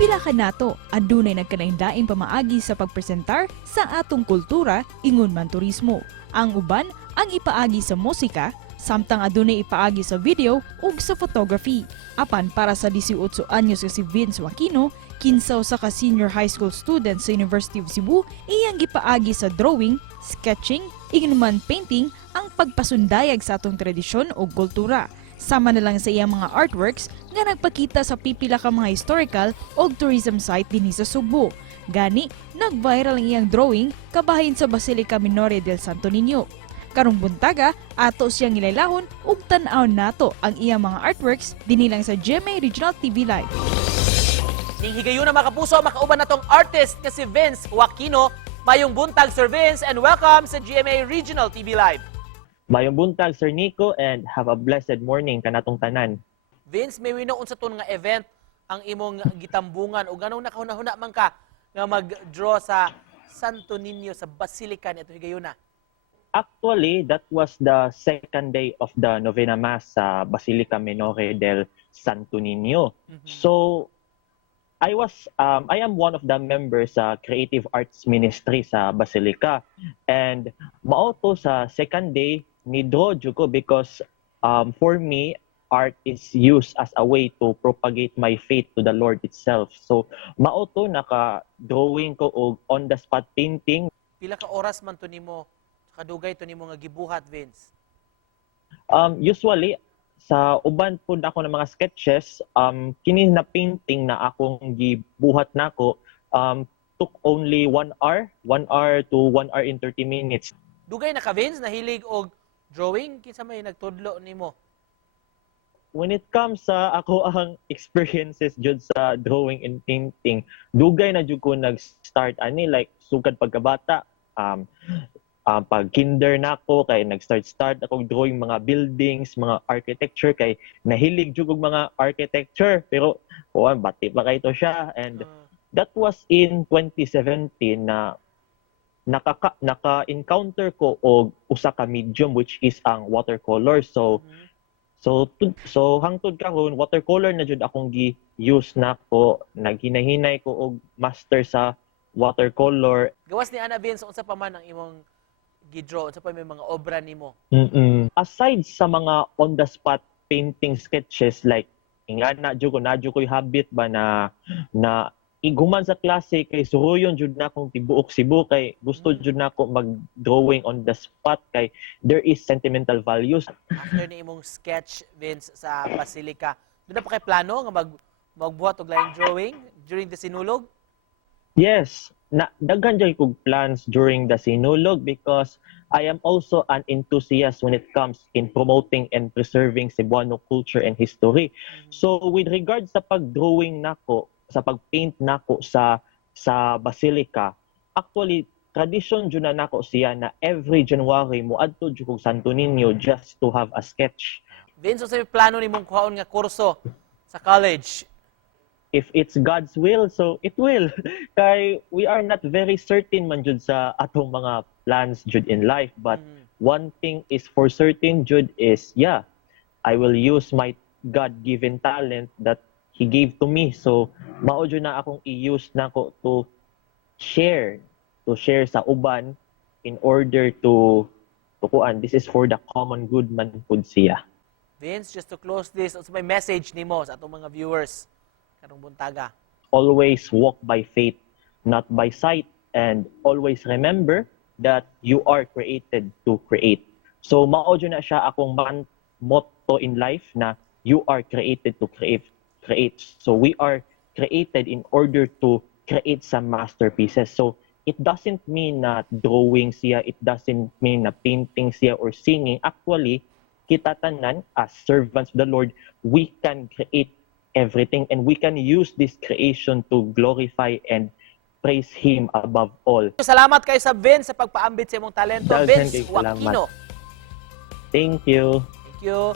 Pila ka nato, adunay nagkanaindaing pamaagi sa pagpresentar sa atong kultura, ingon man turismo. Ang uban ang ipaagi sa musika, samtang adunay ipaagi sa video ug sa photography. Apan para sa 18 anyos si Vince Aquino, kinsaw sa ka-senior high school student sa University of Cebu, iyang gipaagi sa drawing, sketching, ignuman painting ang pagpasundayag sa atong tradisyon o kultura. Sama na lang sa iyang mga artworks nga nagpakita sa pipila ka mga historical o tourism site dinhi sa Subo. Gani, nag-viral ang iyang drawing kabahin sa Basilica Minore del Santo Niño. Karong buntaga, ato siyang ilaylahon ug tan-aw nato ang iyang mga artworks dinhi lang sa GMA Regional TV Live. Ning higayon na makapuso, makauban natong artist nga si Vince Aquino. Mayong buntag, Sir Vince, and welcome sa GMA Regional TV Live. Mayong buntag, Sir Nico, and have a blessed morning kanatong tanan. Vince, may winoon sa itong nga event ang imong gitambungan o ganong nakahuna-huna man ka nga mag-draw sa Santo Niño sa Basilica nito higayuna. Actually, that was the second day of the Novena Mass sa Basilica Minore del Santo Niño. So, I am one of the members sa Creative Arts Ministry sa Basilica. And mao to sa second day ni draw jud ko because for me, art is used as a way to propagate my faith to the Lord itself. So, mao to naka-drawing ko og on-the-spot painting. Pila ka oras man to nimo, kadugay to nimo nga gibuhat, Vince? Usually, sa uban po ako ng mga sketches, kini na painting na akong gibuhat nako took only 1 hour to 1 hour and 30 minutes. Dugay na ka, Vince, nahilig og drawing? Kinsa may nagtudlo nimo? When it comes sa ako ang experiences jud sa drawing and painting, dugay na jud ko nag-start ani like sugad pagkabata. Pag kinder na ako kay nag-start ako drawing mga buildings, mga architecture kay nahilig jud og mga architecture pero bati pa kay to siya, and that was in 2017 na naka-encounter ko og usa ka medium which is ang watercolor. So hangtod karon watercolor na jud akong gi-use nako, naghinahinay ko og master sa watercolor. Gawas ni Ana, Vince, unsa pa man ang imong gidraw, unsa pa may mga obra nimo? Aside sa mga on-the-spot painting sketches, like ingana jud ko habit ba na iguman sa klase kay suruyon jud na akong tibuok Cebu kay gusto jud na ako mag-drawing on the spot kay there is sentimental values. After ni imong sketch, Vince, sa Basilica, doon na pa kay plano nga magbuhat og laing drawing during the sinulog? Yes, daghan jud kog plans during the sinulog because I am also an enthusiast when it comes in promoting and preserving Cebuano culture and history. So with regards sa pag-drawing nako, sa pag-paint nako sa Basilica, actually tradition jud na nako siya na every January moadto jud kog Santo Niño just to have a sketch. Vince, sa plano nimong kuhaon nga kurso sa college? If it's God's will, so it will. Kay we are not very certain man jud sa atong mga plans jud in life, but one thing is for certain jud is I will use my God-given talent that He gave to me. So mao jud na akong i-use nako to share sa uban in order to kuan. This is for the common good man pud siya. Vince, just to close this, also may message nimo sa atong mga viewers karong buntaga. Always walk by faith, not by sight, and always remember that you are created to create. So mao jud na siya akong motto in life na you are created to create. So we are created in order to create some masterpieces. So it doesn't mean na drawing siya, it doesn't mean na painting siya or singing. Actually, kita tanan as servants of the Lord, we can create everything and we can use this creation to glorify and praise Him above all. Salamat kay sa Vince sa pagpaambit sa imong talento. Vince Aquino. Thank you. Thank you.